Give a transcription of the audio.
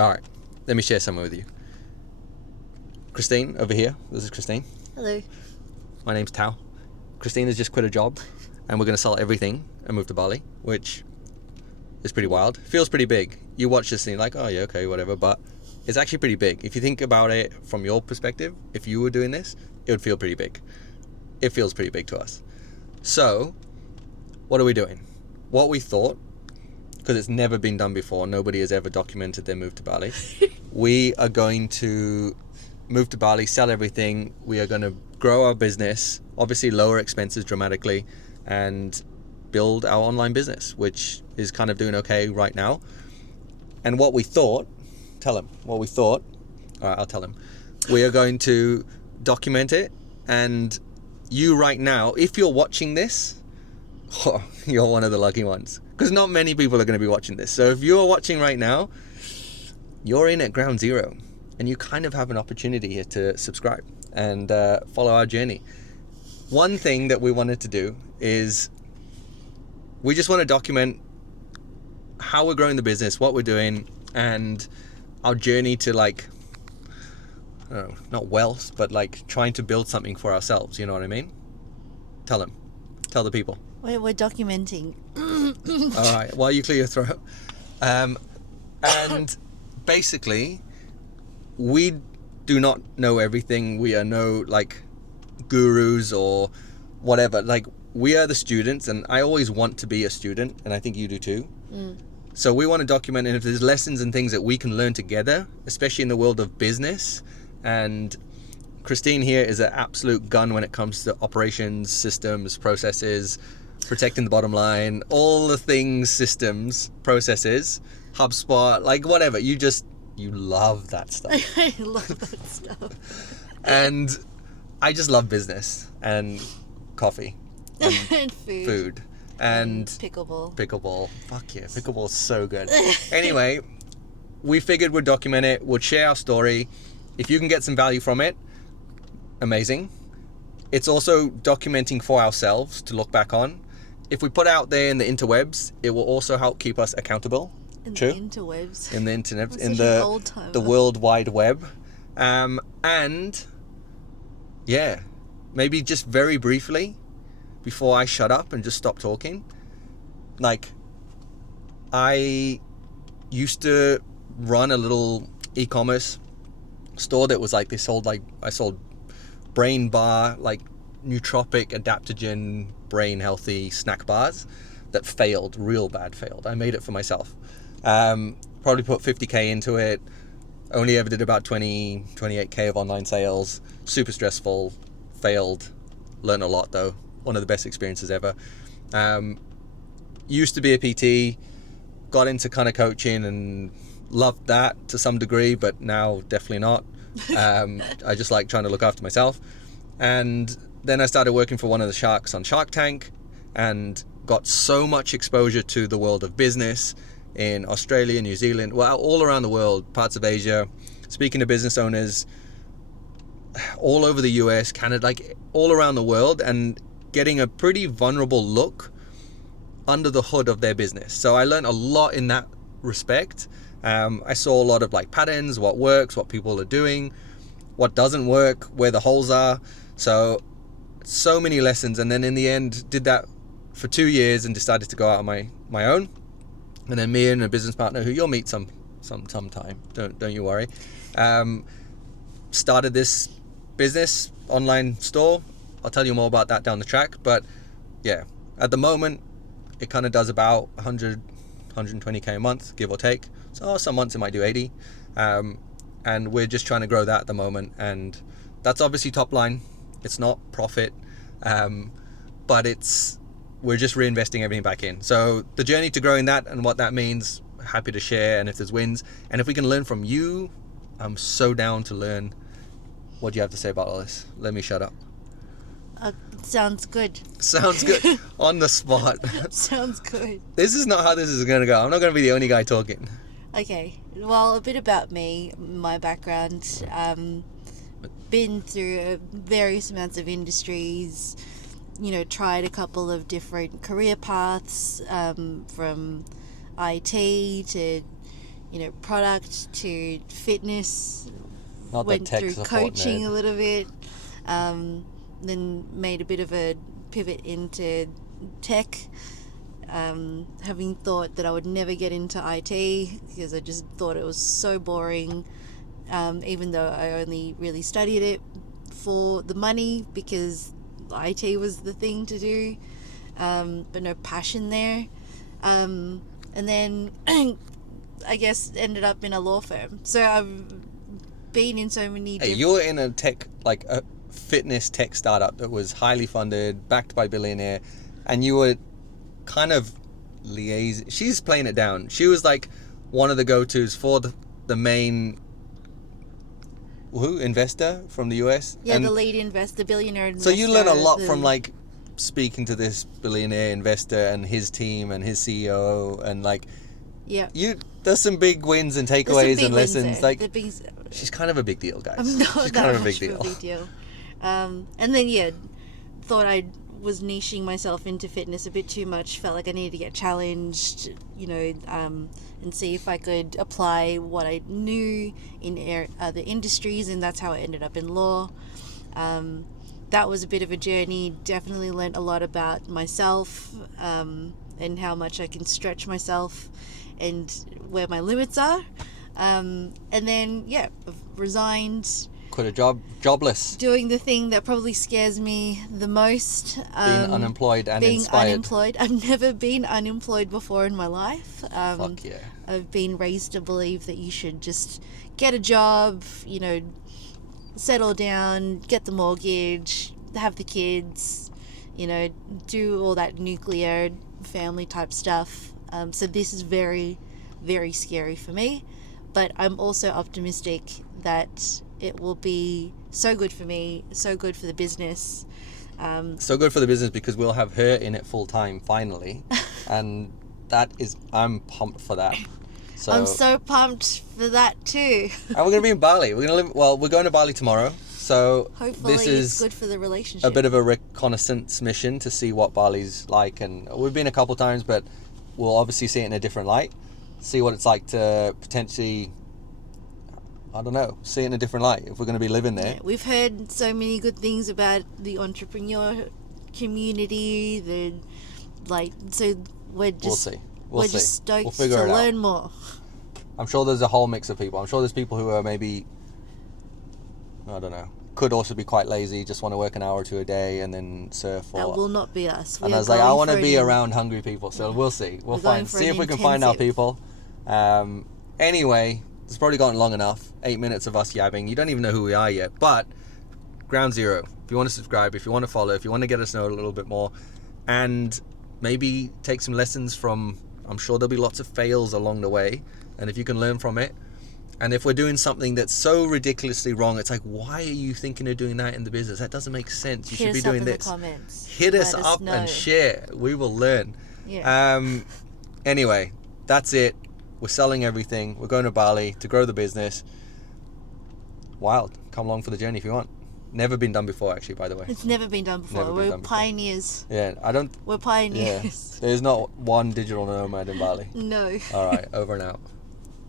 All right, let me share something with you. Christine, over here. This is Christine. Hello. My name's Tao. Christine has just quit a job, and we're going to sell everything and move to Bali, which is pretty wild. Feels pretty big. You watch this and you're like, oh yeah, okay, whatever, but it's actually pretty big. If you think about it from your perspective, if you were doing this, it would feel pretty big. It feels pretty big to us. So, what are we doing? What we thought, because it's never been done before, nobody has ever documented their move to Bali. We are going to move to Bali, sell everything. We are going to grow our business, obviously lower expenses dramatically, and build our online business, which is kind of doing okay right now. And what we thought, tell him what we thought. All right, I'll tell him. We are going to document it, and you right now, if you're watching this, oh, you're one of the lucky ones, because not many people are going to be watching this. So if you're watching right now, you're in at ground zero, and you kind of have an opportunity here to subscribe and follow our journey. One thing that we wanted to do is we just want to document how we're growing the business, what we're doing, and our journey to, like, I don't know, not wealth, but like trying to build something for ourselves. You know what I mean? Tell them. Tell the people. We're documenting. All right, while you clear your throat. And basically, we do not know everything. We are no, like, gurus or whatever. Like, we are the students, and I always want to be a student, and I think you do too. So we want to document, and if there's lessons and things that we can learn together, especially in the world of business. And Christine here is an absolute gun when it comes to operations, systems, processes, protecting the bottom line, all the things, systems, processes, HubSpot, like whatever. You love that stuff. I love that stuff. And I just love business and coffee and And food. And pickleball. Fuck yeah, pickleball's so good. Anyway, we figured we'd document it, we'd share our story. If you can get some value from it, amazing. It's also documenting for ourselves to look back on. If we put out there in the interwebs, it will also help keep us accountable. True. The interwebs. In the internet, That's in the World Wide Web. And yeah, maybe just very briefly, before I shut up and just stop talking, like, I used to run a little e-commerce store that was like this old, like, I sold brain bar, like nootropic adaptogen brain healthy snack bars that failed, real bad failed. I made it for myself. Probably put 50k into it, only ever did about 28k of online sales, super stressful, failed, learned a lot though, one of the best experiences ever. Used to be a PT, got into kind of coaching and loved that to some degree, but now definitely not. I just like trying to look after myself. And then I started working for one of the sharks on Shark Tank and got so much exposure to the world of business in Australia, New Zealand, well, all around the world, parts of Asia, speaking to business owners all over the US, Canada, like all around the world, and getting a pretty vulnerable look under the hood of their business. So I learned a lot in that respect. I saw a lot of like patterns, what works, what people are doing, what doesn't work, where the holes are. So many lessons. And then in the end, did that for 2 years and decided to go out on my own. And then me and a business partner who you'll meet sometime, don't you worry, started this business online store. I'll tell you more about that down the track. But yeah, at the moment, it kind of does about 120k a month, give or take. So some months it might do 80. And we're just trying to grow that at the moment. And that's obviously top line. It's not profit. But we're just reinvesting everything back in. So the journey to growing that and what that means, happy to share. And if there's wins, and if we can learn from you, I'm so down to learn. What do you have to say about all this? Let me shut up. Sounds good. Sounds good. On the spot. Sounds good. This is not how this is going to go. I'm not going to be the only guy talking. Okay. Well, a bit about me, my background. Been through various amounts of industries, tried a couple of different career paths, from IT to, product to fitness. Not that Went tech through support coaching nerd. a little bit, then made a bit of a pivot into tech, having thought that I would never get into IT because I just thought it was so boring, even though I only really studied it for the money because IT was the thing to do, but no passion there. And then I guess ended up in a law firm. So I've been in so many Hey, different... you were in a tech, like a fitness tech startup that was highly funded, backed by billionaire, and you were kind of liaison. She's playing it down. She was like one of the go-tos for the main investor from the US. Yeah, and the lead investor, the billionaire investor. so you learn a lot from like speaking to this billionaire investor and his team and his CEO, and like Yeah. there's some big wins and There's some takeaways big and wins lessons. there. Like she's kind of a big deal, guys. I'm not She's that kind of a much big of a deal. big deal. And then thought I was niching myself into fitness a bit too much. Felt like I needed to get challenged, and see if I could apply what I knew in other industries, and that's how I ended up in law. That was a bit of a journey. Definitely learned a lot about myself, and how much I can stretch myself and where my limits are. And then I've resigned. Quit a job, jobless, Doing the thing that probably scares me the most. being unemployed and being inspired. unemployed. I've never been unemployed before in my life. Fuck yeah. I've been raised to believe that you should just get a job, settle down, get the mortgage, have the kids, do all that nuclear family type stuff. So this is very, very scary for me. But I'm also optimistic that it will be so good for me, so good for the business. So good for the business because we'll have her in it full time finally, and I'm pumped for that. So I'm so pumped for that too. And we're gonna be in Bali. We're going to Bali tomorrow. So Hopefully this it's is good for the relationship. a bit of a reconnaissance mission to see what Bali's like, and we've been a couple times, but we'll obviously see it in a different light. See what it's like to potentially, I don't know, see it in a different light if we're going to be living there. Yeah, we've heard so many good things about the entrepreneur community. So we're just We'll see. We're see. just stoked We'll figure to it learn out. more. I'm sure there's a whole mix of people. I'm sure there's people who are maybe, I don't know, could also be quite lazy, just want to work an hour or two a day and then surf. That will not be us. And I was like, I want to be around hungry people, so we'll see. We'll see if we can find our people. Anyway, it's probably gotten long enough. 8 minutes of us yabbing. You don't even know who we are yet, but ground zero. If you want to subscribe, if you want to follow, if you want to get us know a little bit more, and maybe take some lessons from, I'm sure there'll be lots of fails along the way, and if you can learn from it, and if we're doing something that's so ridiculously wrong, it's like, why are you thinking of doing that in the business? That doesn't make sense. You should be doing this. Hit us up and share. We will learn. Yeah. Anyway, that's it. We're selling everything. We're going to Bali to grow the business. Wild. Come along for the journey if you want. Never been done before, actually, by the way. It's never been done before. We're pioneers. Yeah, We're pioneers. Yeah. There's not one digital nomad in Bali. No. All right, over and out.